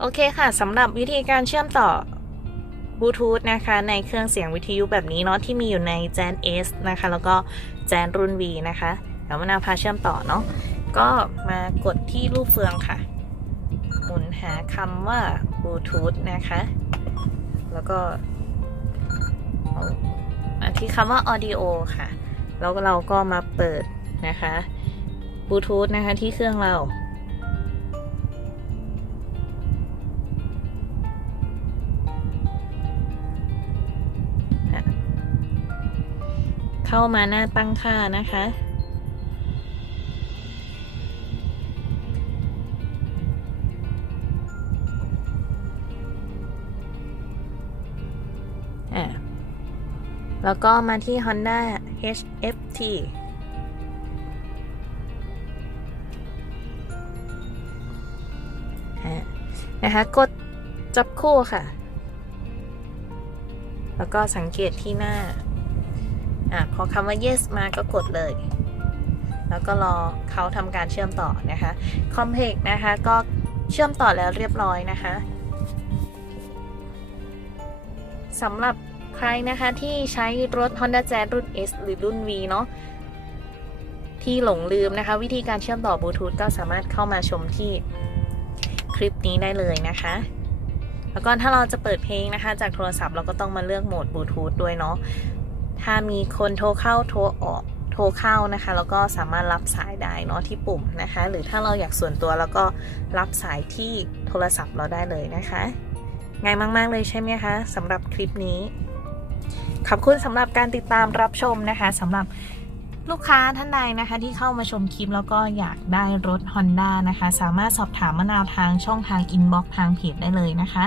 โอเคค่ะสำหรับวิธีการเชื่อมต่อบลูทูธนะคะ ในเครื่องเสียงวิทยุแบบนี้เนาะที่มีอยู่ใน Gen S นะคะ แล้วก็ Gen รุ่น V นะคะเดี๋ยวมะนาวพาเชื่อมต่อเนาะก็มากดที่รูปเฟืองค่ะ หมุนหาคำว่าบลูทูธนะคะ แล้วก็เอามาที่คำว่า audio ค่ะ แล้วเราก็มาเปิดนะคะบลูทูธนะคะที่เครื่องเรา เข้ามาหน้าตั้งค่านะคะ แล้วก็มาที่ Honda HFT นะคะ กดจับคู่ค่ะ แล้วก็สังเกตที่หน้า อะพอคำว่า yes มาก็กดเลย แล้วก็รอเขาทำการเชื่อมต่อนะคะ c o m p a c นะคะก็เชื่อมต่อแล้วเรียบร้อยนะคะสำหรับใครนะคะที่ใช้รถ Honda Jazz รุ่น S หรือรุ่น V เนาะที่หลงลืมนะคะ วิธีการเชื่อมต่อบลูทูธก็สามารถเข้ามาชมที่คลิปนี้ได้เลยนะคะ แล้วก็ถ้าเราจะเปิดเพลงนะคะ จากโทรศัพท์เราก็ต้องมาเลือกโหมดบลูทูธด้วยเนาะ ถ้ามีคนโทรเข้าโทรออกโทรเข้านะคะ แล้วก็สามารถรับสายได้เนาะที่ปุ่มนะคะ หรือถ้าเราอยากส่วนตัวแล้วก็รับสายที่โทรศัพท์เราได้เลยนะคะง่ายมาก ๆ เลยใช่ไหมคะสำหรับคลิปนี้ ขอบคุณสำหรับการติดตามรับชมนะคะสำหรับลูกค้าท่านใดนะคะ ที่เข้ามาชมคลิปแล้วก็อยากได้รถ Honda นะคะ สามารถสอบถามมะนาวทางช่องทางอินบ็อกทางเพจได้เลยนะคะ